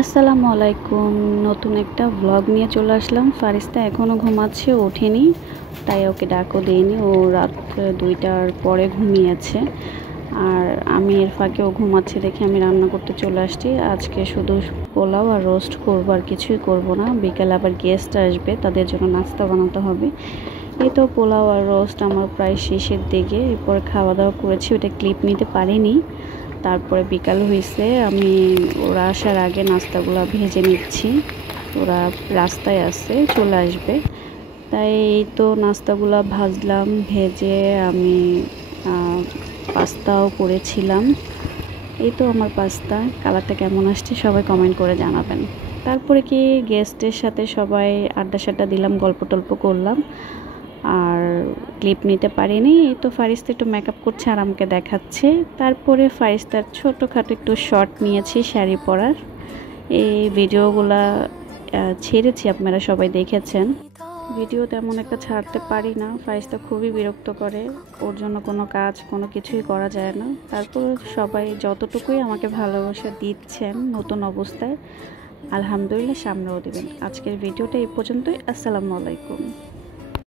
আসসালামু আলাইকুম। নতুন একটা ভ্লগ নিয়ে চলে আসলাম। ফারিস্তা এখনও ঘুমাচ্ছে, ওঠেনি, তাই ওকে ডাকও দিইনি। ও রাত 2টার পরে ঘুমিয়েছে। আর আমি এর ফাঁকে ও ঘুমাচ্ছে দেখে আমি রান্না করতে চলে আসছি। আজকে শুধু পোলাও আর রোস্ট করবো, আর কিছুই করব না। বিকেলে আবার গেস্ট আসবে, তাদের জন্য নাস্তা বানাতে হবে। এই তো পোলাও আর রোস্ট আমার প্রায় শেষের দিকে। এরপর খাওয়া দাওয়া করেছি, ওটা ক্লিপ নিতে পারিনি। তারপরে বিকাল হয়েছে, আমি ওরা আসার আগে নাস্তাগুলো ভেজে নিচ্ছি। ওরা রাস্তায় আছে, চলে আসবে। তাই এই তো নাস্তাগুলো ভাজলাম, ভেজে আমি পাস্তাও করেছিলাম। এই তো আমার পাস্তা। কালারটা কেমন আসছে সবাই কমেন্ট করে জানাবেন। তারপরে কি গেস্টের সাথে সবাই আড্ডা সাড্ডা দিলাম, গল্প টল্প করলাম। আর ক্লিপ নিতে পারিনি। এই তো ফারিস্তা একটু মেকআপ করছে আর আমাকে দেখাচ্ছে। তারপরে ফারিস্তার ছোটোখাটো একটু শর্ট নিয়েছি শাড়ি পরার। এই ভিডিওগুলা ছেড়েছি, আপনারা সবাই দেখেছেন। ভিডিও তেমন একটা ছাড়তে পারি না, ফারিস্তা খুবই বিরক্ত করে। ওর জন্য কোনো কাজ কোনো কিছুই করা যায় না। তারপর সবাই যতটুকুই আমাকে ভালোবাসা দিচ্ছেন নতুন অবস্থায়, আলহামদুলিল্লাহ সামনেও দিবেন। আজকের ভিডিওটা এই পর্যন্তই। আসসালামু আলাইকুম।